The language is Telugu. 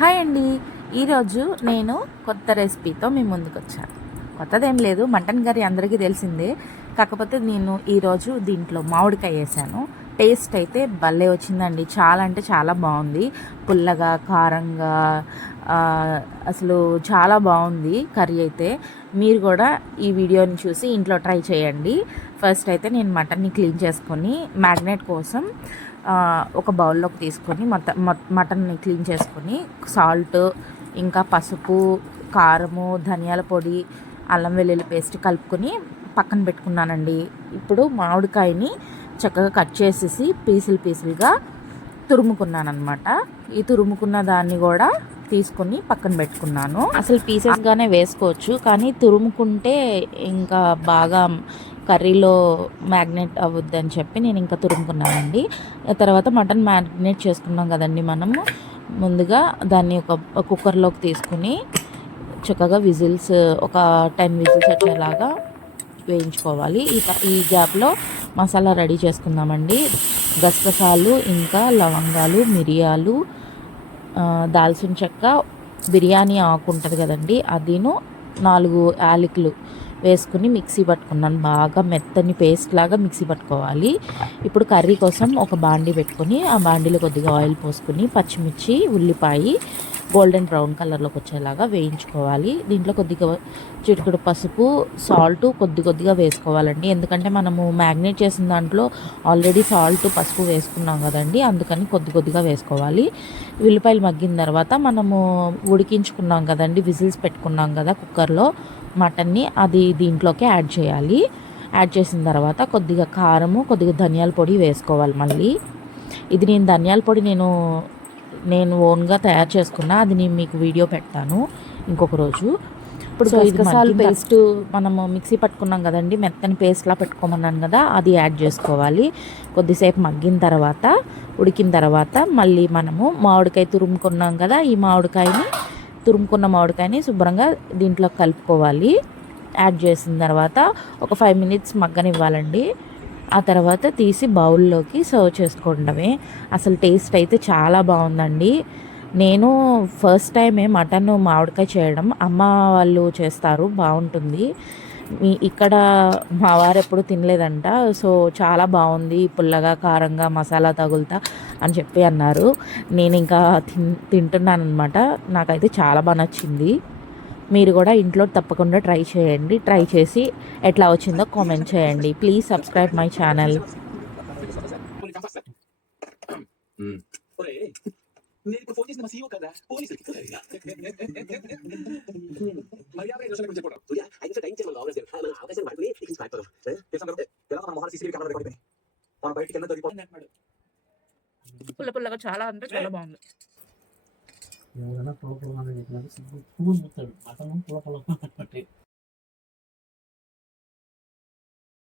హాయ్ అండి. ఈరోజు నేను కొత్త రెసిపీతో మీ ముందుకు వచ్చాను. కొత్తదేం లేదు, మటన్ కర్రీ అందరికీ తెలిసిందే. కాకపోతే నేను ఈరోజు దీంట్లో మామిడికాయ వేసాను. టేస్ట్ అయితే భలే వచ్చిందండి. చాలా అంటే చాలా బాగుంది. పుల్లగా, కారంగా, అసలు చాలా బాగుంది కర్రీ అయితే. మీరు కూడా ఈ వీడియోని చూసి ఇంట్లో ట్రై చేయండి. ఫస్ట్ అయితే నేను మటన్ని క్లీన్ చేసుకొని మ్యాగ్నేట్ కోసం ఒక బౌల్లోకి తీసుకొని మటన్ని క్లీన్ చేసుకొని సాల్ట్, ఇంకా పసుపు, కారము, ధనియాల పొడి, అల్లం వెల్లుల్లి పేస్ట్ కలుపుకొని పక్కన పెట్టుకున్నానండి. ఇప్పుడు మామిడికాయని చక్కగా కట్ చేసేసి పీసులుగా తురుముకున్నాను అనమాట. ఈ తురుముకున్న దాన్ని కూడా తీసుకొని పక్కన పెట్టుకున్నాను. అసలు పీసెస్గానే వేసుకోవచ్చు, కానీ తురుముకుంటే ఇంకా బాగా కర్రీలో మ్యాగ్నేట్ అవ్వద్దని చెప్పి నేను ఇంకా తురుముకున్నానండి. తర్వాత మటన్ మ్యాగ్నేట్ చేసుకున్నాం కదండి మనము. ముందుగా దాన్ని ఒక కుక్కర్లోకి తీసుకుని చక్కగా విజిల్స్ ఒక 10 విజిల్స్ వచ్చేలాగా వేయించుకోవాలి. ఈ గ్యాప్లో మసాలా రెడీ చేసుకుందామండి. గసగసాలు, ఇంకా లవంగాలు, మిరియాలు, దాల్చిన చెక్క, బిర్యానీ ఆకు ఉంటుంది కదండి, అదిను 4 యాలకులు వేసుకుని మిక్సీ పట్టుకున్నాను. బాగా మెత్తని పేస్ట్ లాగా మిక్సీ పట్టుకోవాలి. ఇప్పుడు కర్రీ కోసం ఒక బాండీ పెట్టుకొని ఆ బాండీలో కొద్దిగా ఆయిల్ పోసుకుని పచ్చిమిర్చి, ఉల్లిపాయ గోల్డెన్ బ్రౌన్ కలర్లోకి వచ్చేలాగా వేయించుకోవాలి. దీంట్లో కొద్దిగా చిటికెడు పసుపు, సాల్ట్ కొద్దిగా వేసుకోవాలండి. ఎందుకంటే మనము మ్యాగ్నేట్ చేసిన దాంట్లో ఆల్రెడీ సాల్ట్, పసుపు వేసుకున్నాం కదండి, అందుకని కొద్దిగా వేసుకోవాలి. ఉల్లిపాయలు మగ్గిన తర్వాత మనము ఉడికించుకున్నాం కదండి, విజిల్స్ పెట్టుకున్నాం కదా కుక్కర్లో మటన్ని, అది దీంట్లోకి యాడ్ చేయాలి. యాడ్ చేసిన తర్వాత కొద్దిగా కారము, కొద్దిగా ధనియాల పొడి వేసుకోవాలి. మళ్ళీ ఇది నేను ధనియాల పొడి నేను ఓన్గా తయారు చేసుకున్నా, అది నేను మీకు వీడియో పెడతాను ఇంకొక రోజు. ఇప్పుడు గసగసాల పేస్ట్ మనము మిక్సీ పట్టుకున్నాం కదండి, మెత్తని పేస్ట్లా పెట్టుకోమన్నాను కదా, అది యాడ్ చేసుకోవాలి. కొద్దిసేపు మగ్గిన తర్వాత, ఉడికిన తర్వాత మళ్ళీ మనము మామిడికాయ తురుముకున్నాం కదా, ఈ తురుముకున్న మామిడికాయని శుభ్రంగా దీంట్లో కలుపుకోవాలి. యాడ్ చేసిన తర్వాత ఒక 5 మినిట్స్ మగ్గనివ్వాలండి. ఆ తర్వాత తీసి బౌల్లోకి సర్వ్ చేసుకోవడమే. అసలు టేస్ట్ అయితే చాలా బాగుందండి. నేను ఫస్ట్ టైమే మటన్ మామిడికాయ చేయడం. అమ్మ వాళ్ళు చేస్తారు, బాగుంటుంది. ఇక్కడ మా వారు ఎప్పుడు తినలేదంట. సో చాలా బాగుంది, పుల్లగా, కారంగా, మసాలా తగులుతా అని చెప్పి అన్నారు. నేను ఇంకా తింటున్నాను అనమాట. నాకైతే చాలా బాగా నచ్చింది. మీరు కూడా ఇంట్లో తప్పకుండా ట్రై చేయండి. ట్రై చేసి ఎట్లా వచ్చిందో కామెంట్ చేయండి. Please subscribe my channel. నేను ఇప్పుడు ఫోన్ చేసిన మా సీఓ కదా పోలీసు మర్యాద దర్శనం చెప్పడం సూర్య 5 నిమిషాలు టైం చేయాలి ఆల్రెడీ మన అవకాశం పడుకుని టికెట్స్ పైపోదాం చేసాం కదా ఎలా మన మొహాలు సీసీటీవీ కెమెరా రికార్డ్ అయిపోయింది మన బయటికి వెళ్ళి దొరికిపోతుంది అన్నాడు. పుల్లగా చాలా అంటే చాలా బాగుంది. ఎవరైనా పుల్ల పుల్లగా చెప్పినట్టు పువ్వు ముత్తాడు అతను పుల్ల పుల్ల